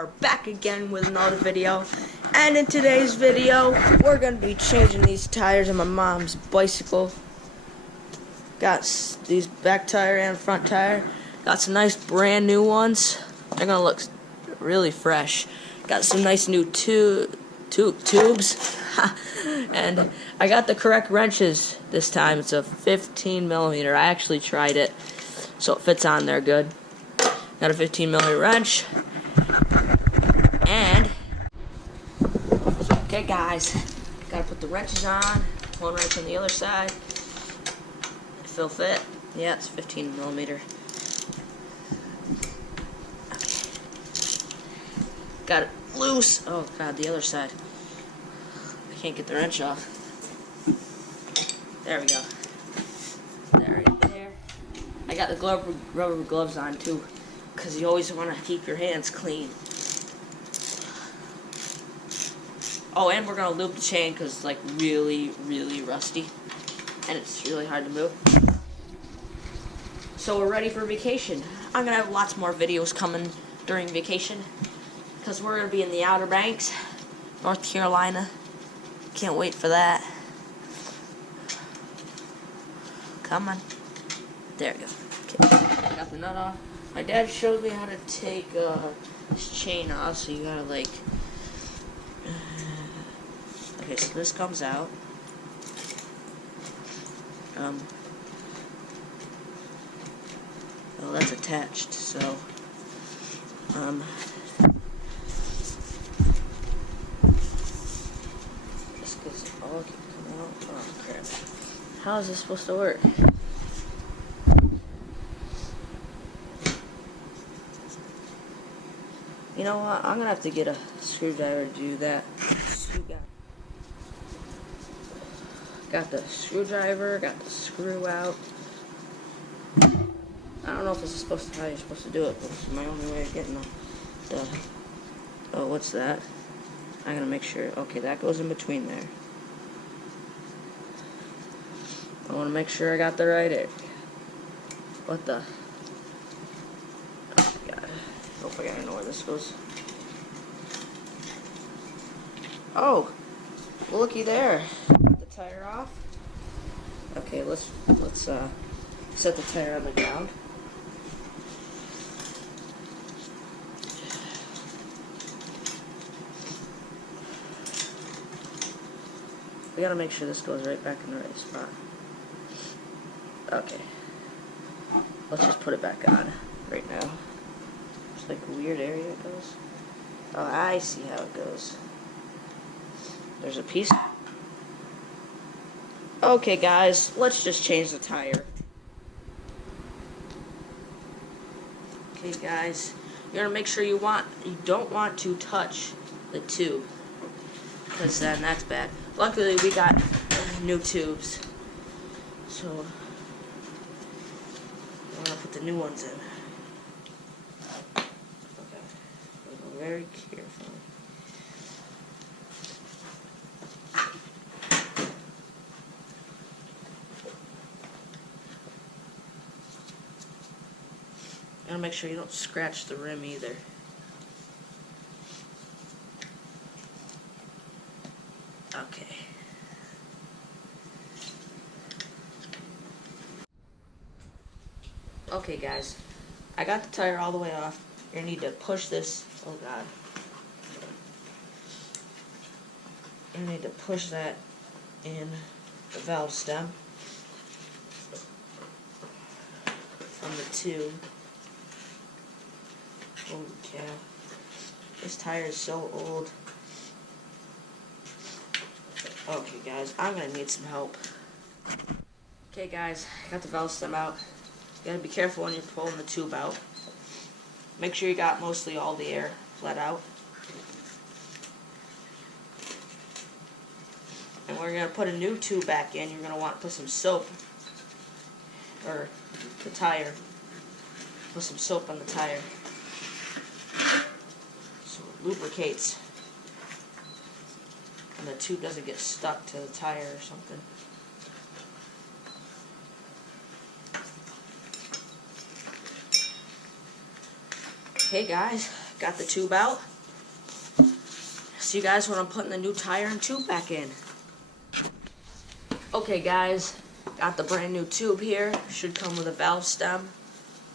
are back again with another video, and in today's video we're going to be changing these tires on my mom's bicycle. Got these back tire and front tire, got some nice brand new ones. They're going to look really fresh. Got some nice new tubes and I got the correct wrenches this time. It's a 15mm. I actually tried it, so it fits on there good. Got a 15mm wrench. And okay guys, gotta put the wrenches on. One wrench on the other side. If it'll fit. Yeah, it's 15mm. Okay. Got it loose. Oh god, the other side. I can't get the wrench off. There we go. There. I got the rubber gloves on too, because you always want to keep your hands clean. Oh, and we're going to loop the chain because it's like really rusty. And it's really hard to move. So we're ready for vacation. I'm going to have lots more videos coming during vacation, because we're going to be in the Outer Banks, North Carolina. Can't wait for that. Come on. There we go. Okay. Got the nut off. My dad showed me how to take this chain off, so you gotta like... Okay, so this comes out. Well, that's attached, so... This goes all can come out. Oh, crap. How is this supposed to work? You know what? I'm gonna have to get a screwdriver to do that. Got the screwdriver, got the screw out. I don't know if this is supposed to how you're supposed to do it, but it's my only way of getting the oh, what's that? I'm gonna make sure. Okay, that goes in between there. I want to make sure I got the right area. What the? Oh my god. Hope I gotta know where this goes. Oh, looky there. Got the tire off. Okay, let's set the tire on the ground. We gotta make sure this goes right back in the right spot. Okay. Let's just put it back on right now. It's like a weird area it goes. Oh, I see how it goes. There's a piece. Okay, guys, let's just change the tire. Okay, guys, you're gonna make sure you don't want to touch the tube, because then that's bad. Luckily, we got new tubes, so I'm gonna put the new ones in. Okay, go very carefully. You gotta make sure you don't scratch the rim either. Okay. Okay guys, I got the tire all the way off. You need to push this, oh god. You need to push that in the valve stem from the tube. Holy cow. This tire is so old. Okay guys, I'm gonna need some help. Okay guys, got the valve stem out. You gotta be careful when you're pulling the tube out. Make sure you got mostly all the air let out. And we're gonna put a new tube back in. You're gonna want to put some soap, or the tire. Put some soap on the tire, so it lubricates, and the tube doesn't get stuck to the tire or something. Okay guys, got the tube out. see you guys when I'm putting the new tire and tube back in. Okay guys, got the brand new tube here. Should come with a valve stem.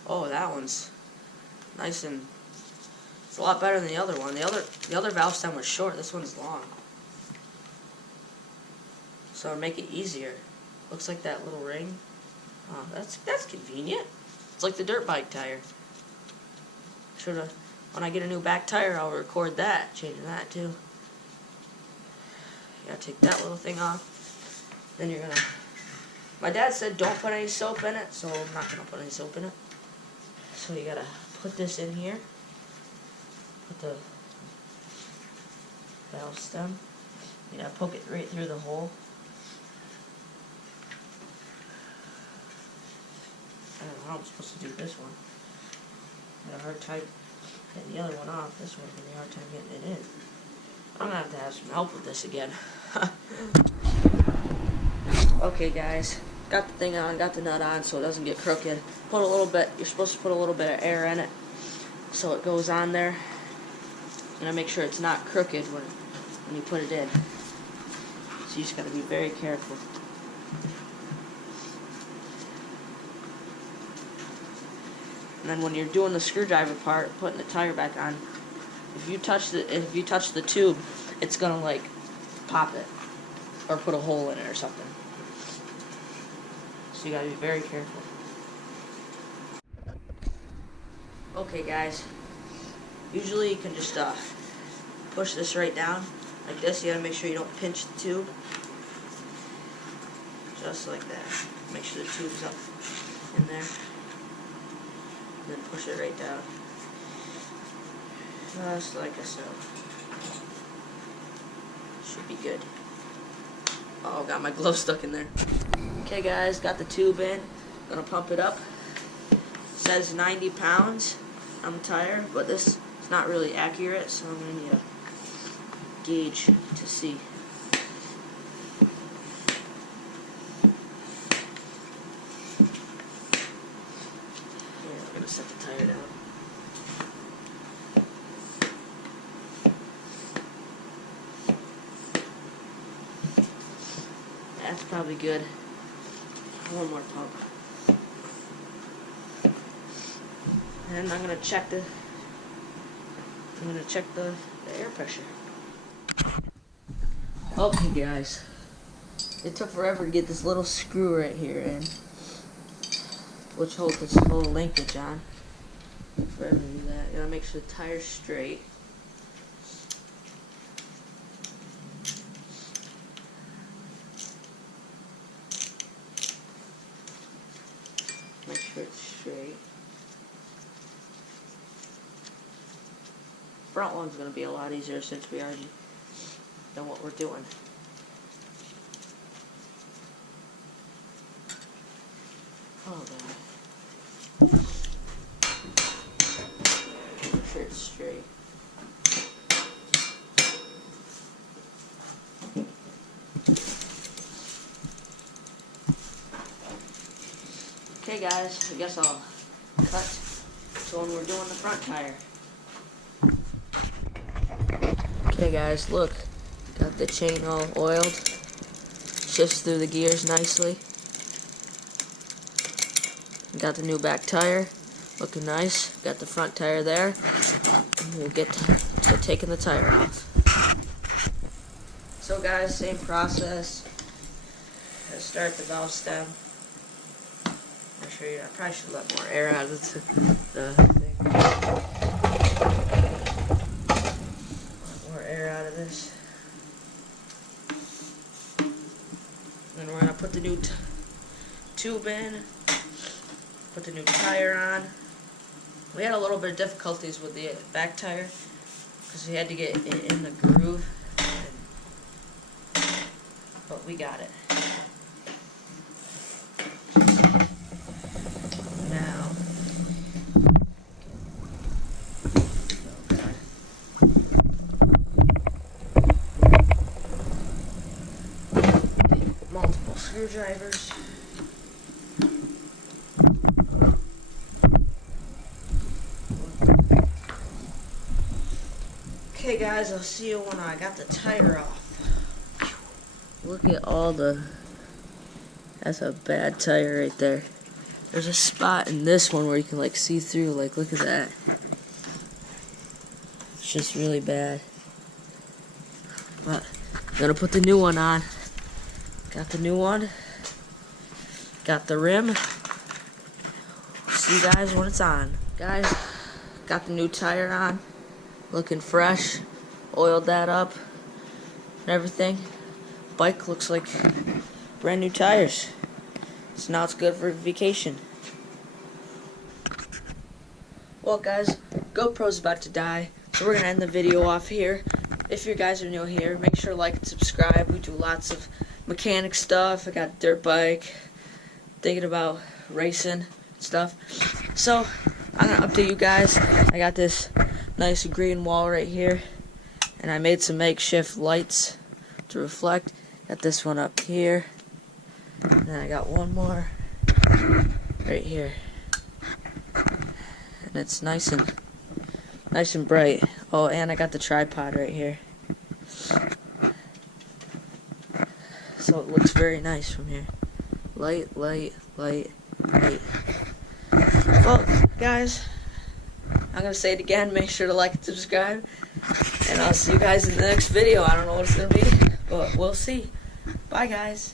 Oh, that one's nice, and it's a lot better than the other one. The other valve stem was short, this one's long. So it'll make it easier. Looks like that little ring. Oh, that's convenient. It's like the dirt bike tire. Should've, when I get a new back tire, I'll record that, changing that too. You gotta take that little thing off. Then you're gonna, my dad said don't put any soap in it, so I'm not gonna put any soap in it. So you gotta put this in here. Put the valve stem. You gotta poke it right through the hole. I don't know how I'm supposed to do this one. I had a hard time getting the other one off. This one's gonna be a hard time getting it in. I'm gonna have some help with this again. Okay guys, got the thing on, got the nut on so it doesn't get crooked. Put a little bit, you're supposed to put a little bit of air in it so it goes on there. And I make sure it's not crooked when you put it in. So you just gotta be very careful. And then when you're doing the screwdriver part, putting the tire back on, if you touch the tube, it's gonna like pop it or put a hole in it or something. So you gotta be very careful. Okay guys, usually you can just push this right down like this. You gotta make sure you don't pinch the tube. Just like that. Make sure the tube's up in there. And then push it right down. Just like so. Should be good. Oh, got my glove stuck in there. Okay guys, got the tube in. Gonna pump it up. Says 90 pounds on the tire, but this is not really accurate, so I'm gonna need a gauge to see. I'm gonna set the tire down. That's probably good. One more pump. And I'm gonna check the air pressure. Okay guys. It took forever to get this little screw right here in, which holds this whole linkage on. Forever to do that. You gotta make sure the tire's straight. Make sure it's straight. Front one's gonna be a lot easier since we already know what we're doing. Oh god. Make sure it's straight. Okay guys, I guess I'll cut to when we're doing the front tire. Okay guys, look, got the chain all oiled, shifts through the gears nicely. Got the new back tire, looking nice. Got the front tire there. And we'll get to taking the tire off. So guys, same process. Gotta start the valve stem. Make sure I probably should let more air out of the thing. Out of this. Then we're gonna put the new tube in, put the new tire on. We had a little bit of difficulties with the back tire because we had to get it in the groove, but we got it. Now, multiple screwdrivers. Okay guys, I'll see you when I got the tire off. Look at all the... That's a bad tire right there. There's a spot in this one where you can like see through, like look at that. It's just really bad. But I'm gonna put the new one on. Got the new one. Got the rim. See you guys when it's on. Guys, got the new tire on. Looking fresh. Oiled that up and everything. Bike looks like brand new tires. So now it's good for vacation. Well guys, GoPro's about to die, so we're gonna end the video off here. If you guys are new here, make sure to like and subscribe. We do lots of mechanic stuff. I got a dirt bike, thinking about racing stuff. So I'm gonna update you guys. I got this nice green wall right here, and I made some makeshift lights to reflect. Got this one up here. And then I got one more right here, and it's nice and bright. Oh, and I got the tripod right here, so it looks very nice from here. Light, light, light, light. Well, guys, I'm gonna say it again. Make sure to like and subscribe, and I'll see you guys in the next video. I don't know what it's gonna be, but we'll see. Bye, guys.